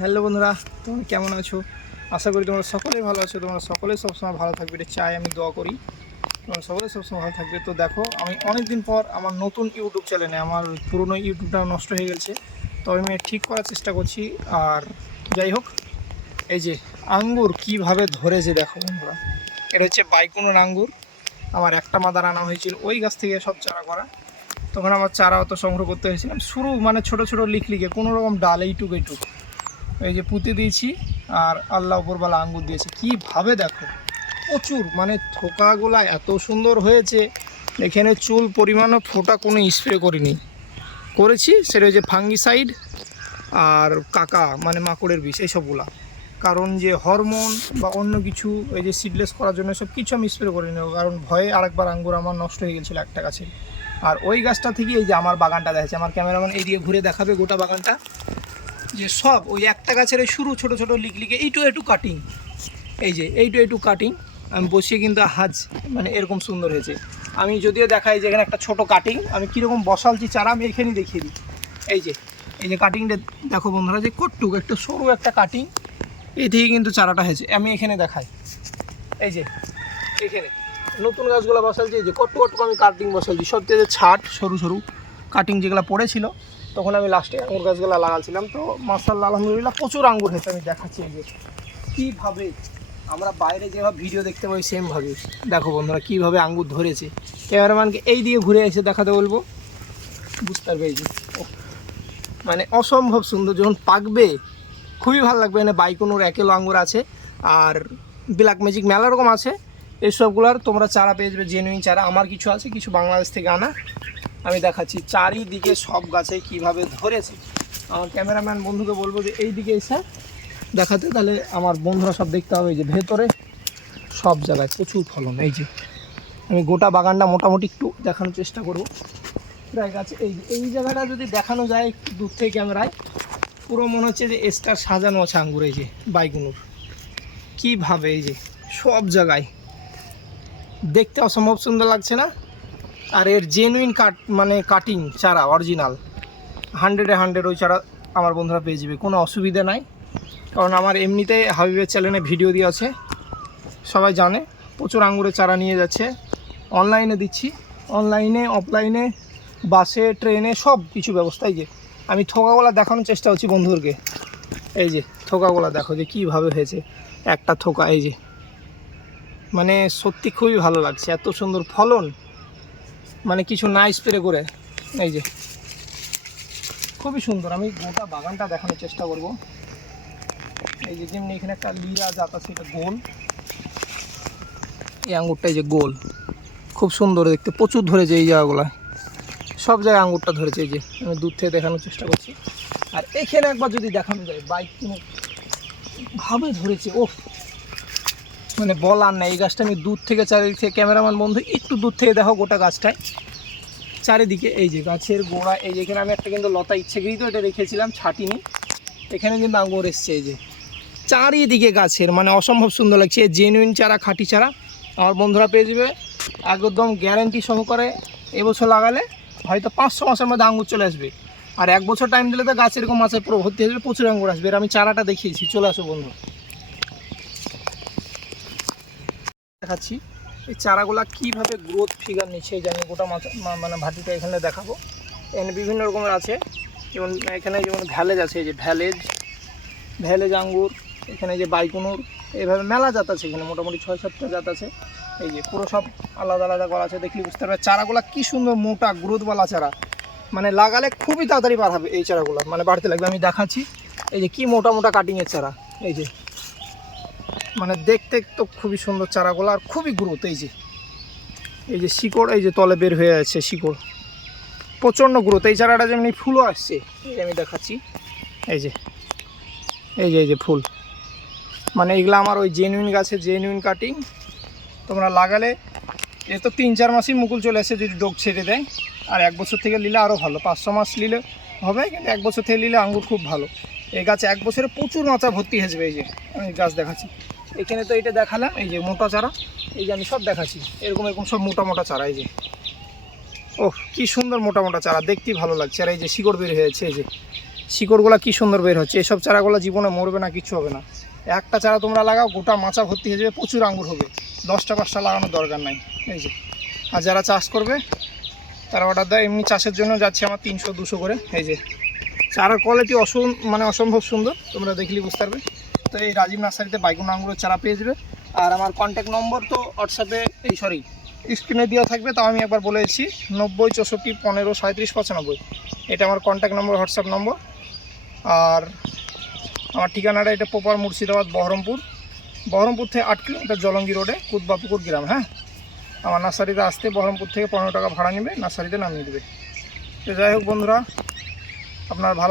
Hello বন্ধুরা, তোমরা কেমন আছো? আশা করি তোমরা সকলেই ভালো আছো। তোমরা সকলেই সবসময় ভালো থাকবে, এটা চাই, আমি দোয়া করি তোমরা সকলেই সবসময় ভালো থাকবে। তো দেখো, আমি অনেক দিন পর আমার নতুন ইউটিউব চ্যানেলে, আমার পুরনো ইউটিউবটা নষ্ট হয়ে গেছে, তো আমি ঠিক করার চেষ্টা করছি। আর যাই হোক, এই যে আঙ্গুর কিভাবে ধরেছে দেখো বন্ধুরা, এটা হচ্ছে বাইকুনুর আঙ্গুর। আমার একটা মাদার আনা হয়েছিল ওই গাছ থেকে সব চারা করা। তখন আমার চারা অত সংগ্রহ করতে হয়েছিলাম, শুরু মানে ছোট ছোট লিখলিখে কোনো রকম ডাল এইটুক এইটুক এই যে পুঁতে দিয়েছি। আর আল্লাহ উপরবালা আঙ্গুর দিয়েছে কীভাবে দেখো, প্রচুর, মানে থোকাগুলা এত সুন্দর হয়েছে। এখানে চুল পরিমাণও ফোটা কোনো স্প্রে করেছি সেটা হচ্ছে ফাঙ্গিসাইড আর কাকা মানে মাকড়ের বিষ এইসবগুলা। কারণ যে হরমোন বা অন্য কিছু এই যে সিডলেস করার জন্য সব কিছু আমি স্প্রে করিনি, কারণ ভয়ে আরেকবার আঙ্গুর আমার নষ্ট হয়ে গেছিলো একটা গাছে। আর ওই গাছটা থেকে এই যে আমার বাগানটা দেখছে, আমার ক্যামেরাম্যান এই দিকে ঘুরে দেখাবে গোটা বাগানটা, যে সব ওই একটা গাছের শুরু ছোট ছোট লিখলিখে এইটু একটু কাটিং, এই যে এইটু একটু কাটিং আমি বসিয়ে কিন্তু হাজ মানে এরকম সুন্দর হয়েছে। আমি যদিও দেখাই যে এখানে একটা ছোট কাটিং আমি কীরকম বসালছি চারা, আমি এখানেই দেখিয়ে দিই। এই যে কাটিংটা দেখো বন্ধুরা, যে কটটুক একটু সরু একটা কাটিং, এই থেকে কিন্তু চারাটা হয়েছে। আমি এখানে দেখাই, এই যে এখানে নতুন গাছগুলো বসালছি, এই যে কট্টু কট্টু আমি কাটিং বসালছি, সবচেয়ে ছাট সরু সরু কাটিং যেগুলো পড়েছিল তখন আমি লাস্টে আঙুর গাছগুলো লাগাচ্ছিলাম। তো মাশাআল্লাহ আলহামদুলিল্লাহ প্রচুর আঙ্গুর হয়েছে। আমি দেখাচ্ছি এই যে কীভাবে আমরা বাইরে যেভাবে ভিডিও দেখতে পাই সেমভাবে দেখো বন্ধুরা কীভাবে আঙ্গুর ধরেছে। ক্যামেরাম্যানকে এই দিকে ঘুরে এসে দেখাতে বলবো, বুঝতে পারবে। এই যে মানে অসম্ভব সুন্দর, যখন পাকবে খুবই ভালো লাগবে। এখানে বাইকুনুর একেলো আঙ্গুর আছে, আর ব্ল্যাক ম্যাজিক মেলা রকম আছে। এইসবগুলোর তোমরা চারা পেয়ে যাবে, জেনুইন চারা। আমার কিছু আছে, কিছু বাংলাদেশ থেকে আনা। আমি দেখাচ্ছি চারিদিকে সব গাছে কিভাবে ধরেছে। আমার ক্যামেরাম্যান বন্ধুকে বলবো যে এই দিকে এসে দেখাতে, তাহলে আমার বন্ধুরা সব দেখতে হবে। এই যে ভেতরে সব জায়গায় প্রচুর ফলন। এই যে আমি গোটা বাগানটা মোটামুটি একটু দেখানোর চেষ্টা করবো প্রায় গাছে। এই জায়গাটা যদি দেখানো যায় একটু দূর থেকে ক্যামেরায়, পুরো মনে হচ্ছে যে স্টার সাজানো আছে আঙ্গুর। এই যে বাইকুনুর কীভাবে এই যে সব জায়গায় দেখতে অসম্ভব সুন্দর লাগছে না? আর এর জেনুইন মানে কাটিং চারা অরিজিনাল 100-100 ওই চারা আমার বন্ধুরা পেয়ে যাবে, কোনো অসুবিধা নাই। কারণ আমার এমনিতে হাবিবের চ্যানেলে ভিডিও দিয়ে আছে, সবাই জানে। প্রচুর আঙ্গুরের চারা নিয়ে যাচ্ছে, অনলাইনে দিচ্ছি, অনলাইনে অফলাইনে বাসে ট্রেনে সব কিছু ব্যবস্থাই। যে আমি থোকাগুলা দেখানোর চেষ্টা করছি বন্ধুদেরকে। এই যে থোকাগুলা দেখো যে কীভাবে হয়েছে একটা থোকা। এই যে মানে সত্যি খুবই ভালো লাগছে, এত সুন্দর ফলন, মানে কিছু না স্প্রে করে। এই যে খুবই সুন্দর। আমি গোটা বাগানটা দেখানোর চেষ্টা করব। এই যে যেমনি এখানে একটা লিরা জাত আছে, এটা গোল, এই আঙ্গুরটা এই যে গোল, খুব সুন্দর দেখতে, প্রচুর ধরেছে এই জায়গাগুলোয়, সব জায়গায় আঙ্গুরটা ধরেছে। এই যে আমি দূর থেকে দেখানোর চেষ্টা করছি। আর এখানে একবার যদি দেখানো যায় বাইক কিনে ভাবে ধরেছে, ও মানে বলার না। এই গাছটা আমি দূর থেকে চারিদিক থেকে, ক্যামেরাম্যান বন্ধু একটু দূর থেকে দেখো গোটা গাছটায় চারিদিকে। এই যে গাছের গোড়া, এই যে এখানে আমি একটা কিন্তু লতা ইচ্ছেকৃত এটা রেখেছিলাম, ছাটিনি, এখানে কিন্তু আঙ্গুর এসছে। এই যে চারিদিকে গাছের মানে অসম্ভব সুন্দর লাগছে। জেনুইন চারা, খাঁটি চারা আমার বন্ধুরা পেয়ে যাবে একদম গ্যারেন্টি সহকারে। এবছর লাগালে হয়তো 500 মাসের মধ্যে আঙ্গুর চলে আসবে। আর 1 বছর টাইম দিলে তো গাছ এরকম মাছের পুরো ভর্তি হয়ে যাবে, প্রচুর আঙ্গুর আসবে। এর আমি চারাটা দেখিয়েছি, চলে আসো বন্ধু দেখাচ্ছি এই চারাগুলা কীভাবে গ্রোথ ফিগার নিচ্ছে। জানি গোটা মাছ মানে ভাটিটা এখানে দেখাবো। এখানে বিভিন্ন রকমের আছে, যেমন এখানে যেমন ভ্যালেজ আছে, এই যে ভ্যালেজ আঙ্গুর, এখানে যে বাইকুনুর, এইভাবে মেলা জাত আছে। এখানে মোটামুটি 6-7টা জাত আছে। এই যে পুরো সব আলাদা আলাদা করা আছে, দেখলে বুঝতে পারবে। চারাগুলা কী সুন্দর মোটা গ্রোথওয়ালা চারা, মানে লাগালে খুবই তাড়াতাড়ি বার হবে এই চারাগুলো, মানে বাড়তে লাগবে। আমি দেখাচ্ছি এই যে কী মোটা মোটা কাটিংয়ের চারা। এই যে মানে দেখতে তো খুবই সুন্দর চারাগুলো, আর খুবই গ্রোথ। এই যে শিকড়, এই যে তলে বের হয়ে আছে শিকড়, প্রচণ্ড গ্রোথ। এই চারাটা যেমনি ফুলও আসছে, এই যে আমি দেখাচ্ছি। এই যে এই যে ফুল, মানে এগুলো আমার ওই জেনুইন গাছে জেনুইন কাটিং। তোমরা লাগালে এ তো 3-4 মাসই মুকুল চলে আসে যদি ডোক ছেড়ে দেয়। আর 1 বছর থেকে নিলে আরও ভালো, 500 মাস নিলে হবে, কিন্তু 1 বছর থেকে নিলে আঙ্গুর খুব ভালো। এই গাছে 1 বছরে প্রচুর মাচা ভর্তি হয়ে যাবে। এই যে আমি গাছ দেখাচ্ছি, এখানে তো এটা দেখালাম, এই যে মোটা চারা, এই যে আমি সব দেখাচ্ছি এরকম এরকম সব মোটা মোটা চারা। এই যে ওহ কি সুন্দর মোটা মোটা চারা, দেখতেই ভালো লাগছে। আর এই যে শিকড় বের হয়েছে, এই যে শিকড়গুলো কী সুন্দর বের হচ্ছে। এসব চারাগুলো জীবনে মরবে না, কিচ্ছু হবে না। একটা চারা তোমরা লাগাও, গোটা মাচা ভর্তি হয়ে যাবে, প্রচুর আঙ্গুর হবে। 10টা 5টা লাগানোর দরকার নাই। এই যে, আর যারা চাষ করবে তারা অর্ডার দেয়। এমনি চাষের জন্য যাচ্ছে আমার 300-200 করে। এই যে চারার কোয়ালিটি অসম্ভব সুন্দর, তোমরা দেখলেই বুঝতে পারবে। তো এই রাজীব নার্সারিতে বাইগুন আঙ্গুরের চারা পেয়ে যাবে। আর আমার কন্ট্যাক্ট নম্বর তো হোয়াটসঅ্যাপে স্ক্রিনে দেওয়া থাকবে। তাও আমি একবার বলে দিচ্ছি, 90 64 15 37 95। এটা আমার কন্ট্যাক্ট নম্বর, হোয়াটসঅ্যাপ নম্বর। আর আমার ঠিকানাটা এটা প্রপার মুর্শিদাবাদ, বহরমপুর থেকে 8 কিলোমিটার, জলঙ্গি রোডে, কুদবাপুকুর গ্রাম। হ্যাঁ, আমার নার্সারিতে আসতে বহরমপুর থেকে 15 টাকা ভাড়া নেবে, নার্সারিতে নামিয়ে দেবে। তো যাই হোক বন্ধুরা, আপনার ভালো